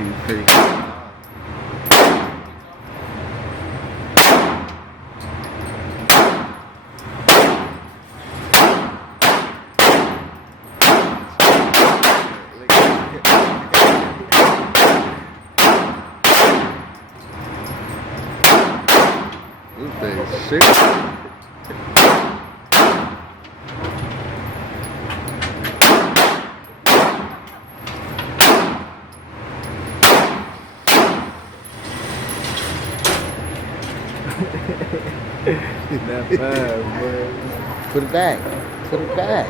2, 3. This thing's shit. Not bad, boy. Put it back. Put it back.